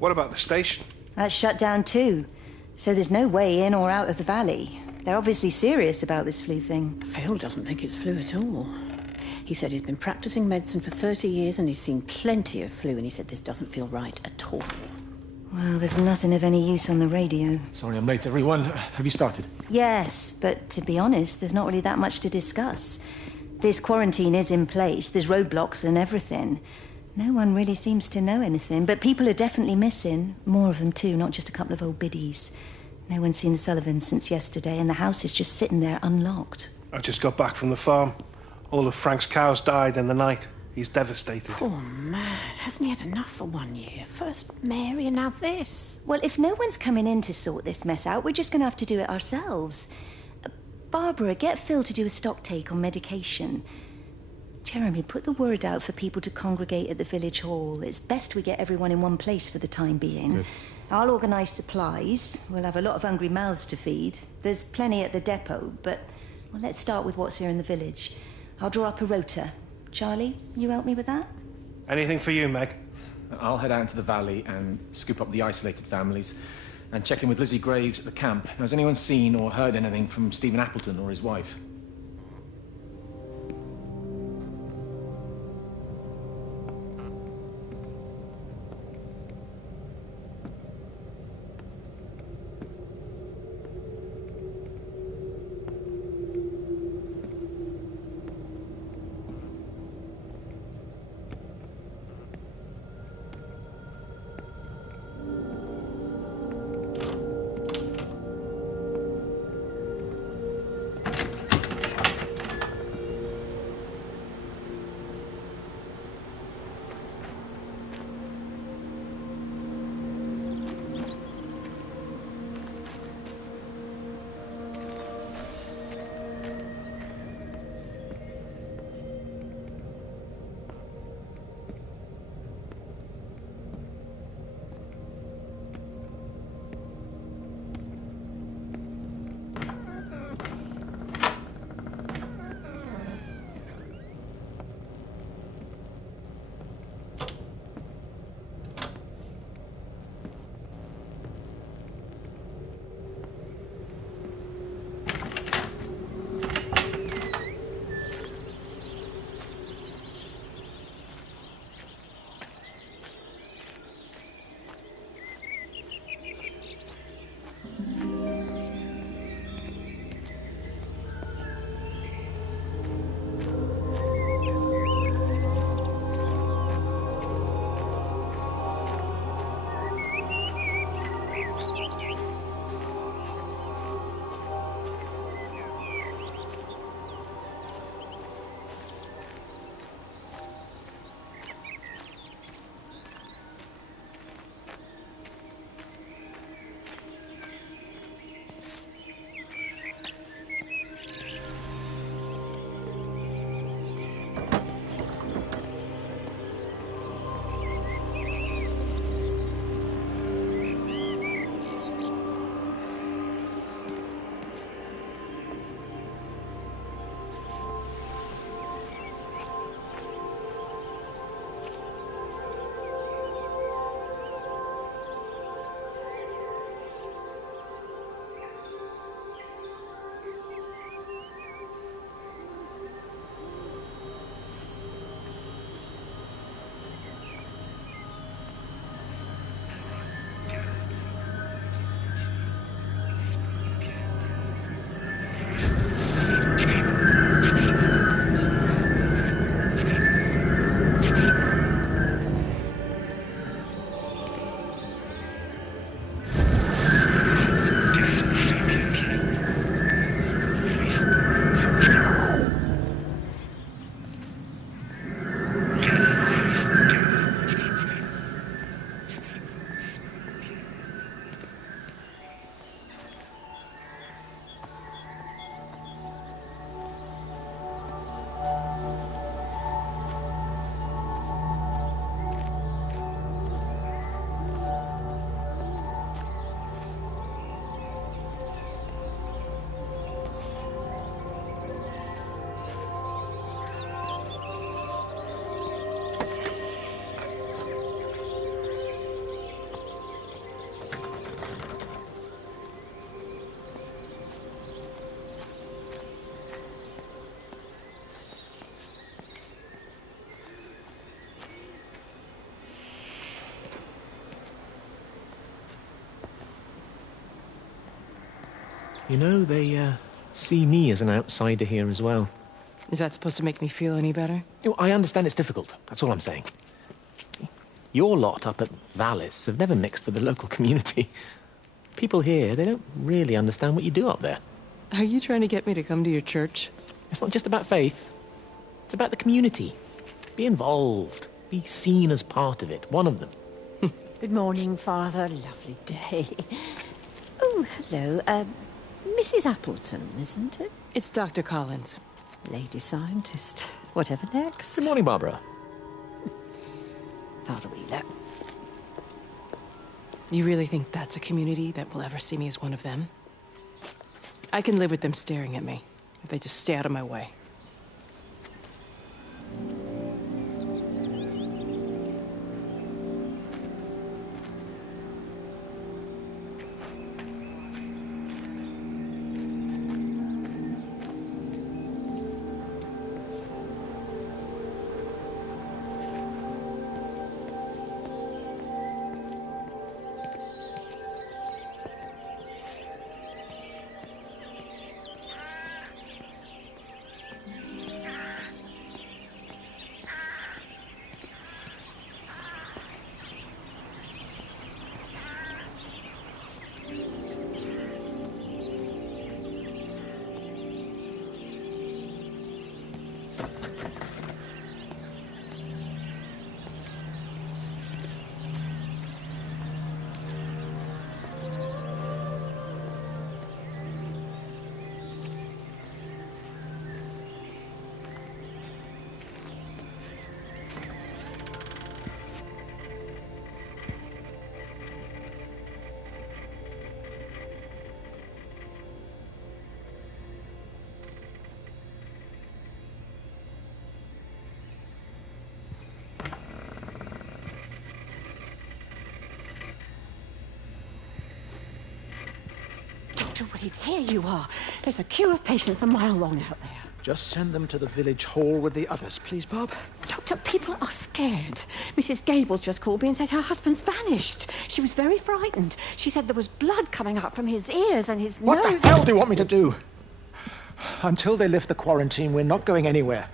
What about the station? That's shut down too. So there's no way in or out of the valley. They're obviously serious about this flu thing. Phil doesn't think it's flu at all. He said he's been practicing medicine for 30 years and he's seen plenty of flu, and he said this doesn't feel right at all. Well, there's nothing of any use on the radio. Sorry I'm late, everyone. Have you started? Yes, but to be honest, there's not really that much to discuss. This quarantine is in place, there's roadblocks and everything. No one really seems to know anything, but people are definitely missing. More of them too, not just a couple of old biddies. No one's seen the Sullivans since yesterday, and the house is just sitting there unlocked. I just got back from the farm. All of Frank's cows died in the night. He's devastated. Poor man, hasn't he had enough for 1 year? First Mary and now this. Well, if no one's coming in to sort this mess out, we're just going to have to do it ourselves. Barbara, get Phil to do a stock take on medication. Jeremy, put the word out for people to congregate at the village hall. It's best we get everyone in one place for the time being. Good. I'll organise supplies. We'll have a lot of hungry mouths to feed. There's plenty at the depot, but well, let's start with what's here in the village. I'll draw up a rota. Charlie, you help me with that? Anything for you, Meg? I'll head out into the valley and scoop up the isolated families and check in with Lizzie Graves at the camp. Now, has anyone seen or heard anything from Stephen Appleton or his wife? You know, they see me as an outsider here as well. Is that supposed to make me feel any better? You know, I understand it's difficult. That's all I'm saying. Your lot up at Vallis have never mixed with the local community. People here, they don't really understand what you do up there. Are you trying to get me to come to your church? It's not just about faith. It's about the community. Be involved. Be seen as part of it. One of them. Good morning, Father. Lovely day. Oh, hello. Mrs. Appleton, isn't it? It's Dr. Collins. Lady scientist. Whatever next. Good morning, Barbara. Father Wheeler. You really think that's a community that will ever see me as one of them? I can live with them staring at me, if they just stay out of my way. Dr. Wade, here you are. There's a queue of patients a mile long out there. Just send them to the village hall with the others, please, Bob. Doctor, people are scared. Mrs. Gables just called me and said her husband's vanished. She was very frightened. She said there was blood coming up from his ears and his What nose. the hell do you want me to do? Until they lift the quarantine, we're not going anywhere.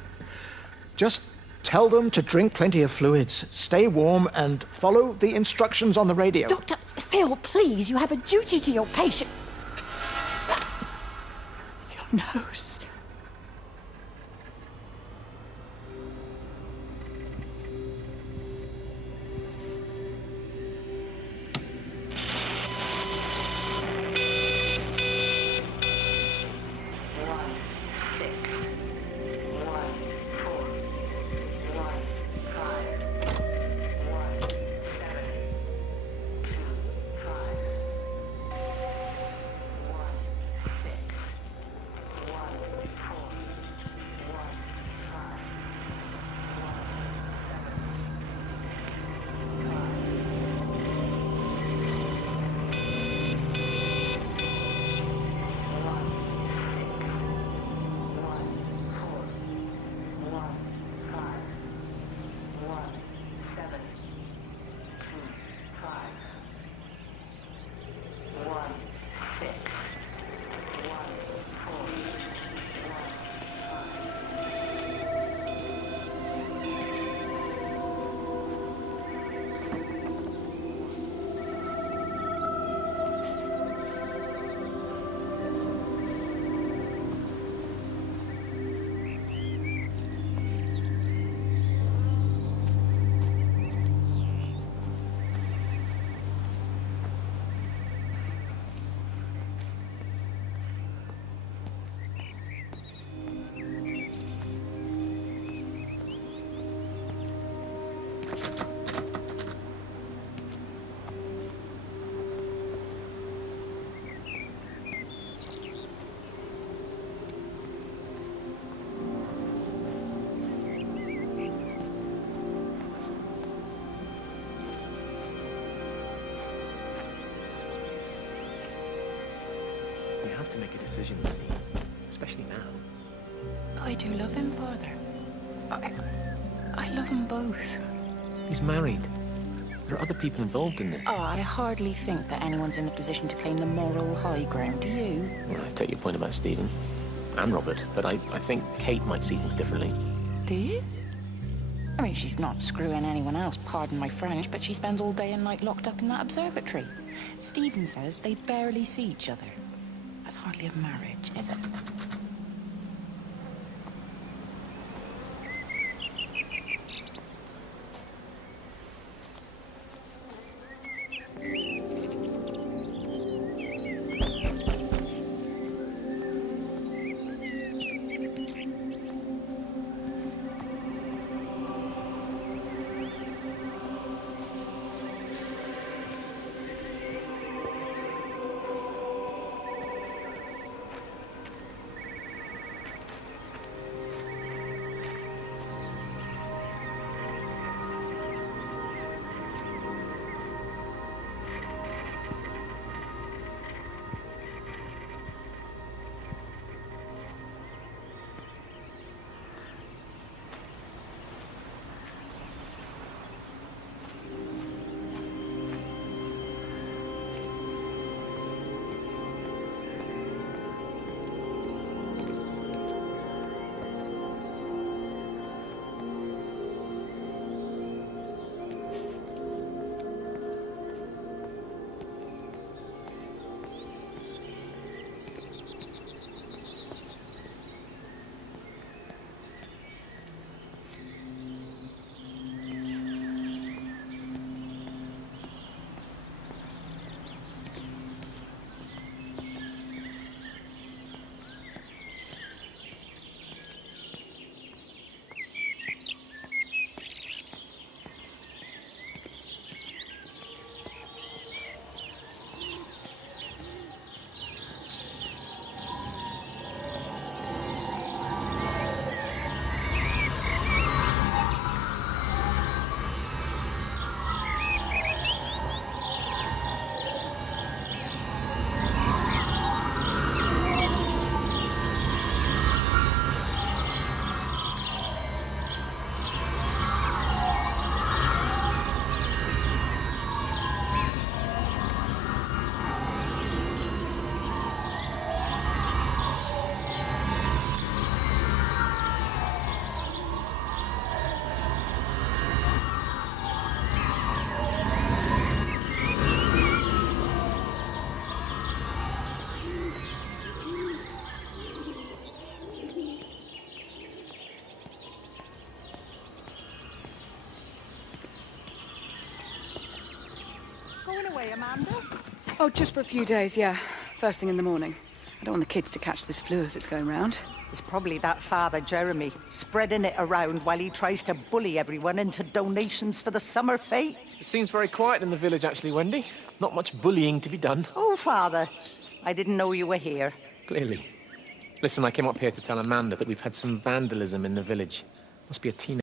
Just tell them to drink plenty of fluids, stay warm, and follow the instructions on the radio. Dr. Phil, please, you have a duty to your patient. Your nose. We have to make a decision, Lizzie. Especially now. I do love him, Father. I love them both. He's married. There are other people involved in this. Oh, I hardly think that anyone's in the position to claim the moral high ground, do you? Well, I take your point about Stephen and Robert, but I think Kate might see things differently. Do you? I mean, she's not screwing anyone else, pardon my French, but she spends all day and night locked up in that observatory. Stephen says they barely see each other. That's hardly a marriage, is it? Going away, Amanda? Oh, just for a few days, yeah. First thing in the morning. I don't want the kids to catch this flu if it's going round. It's probably that father, Jeremy, spreading it around while he tries to bully everyone into donations for the summer fete. It seems very quiet in the village, actually, Wendy. Not much bullying to be done. Oh, father, I didn't know you were here. Clearly. Listen, I came up here to tell Amanda that we've had some vandalism in the village. Must be a teenager.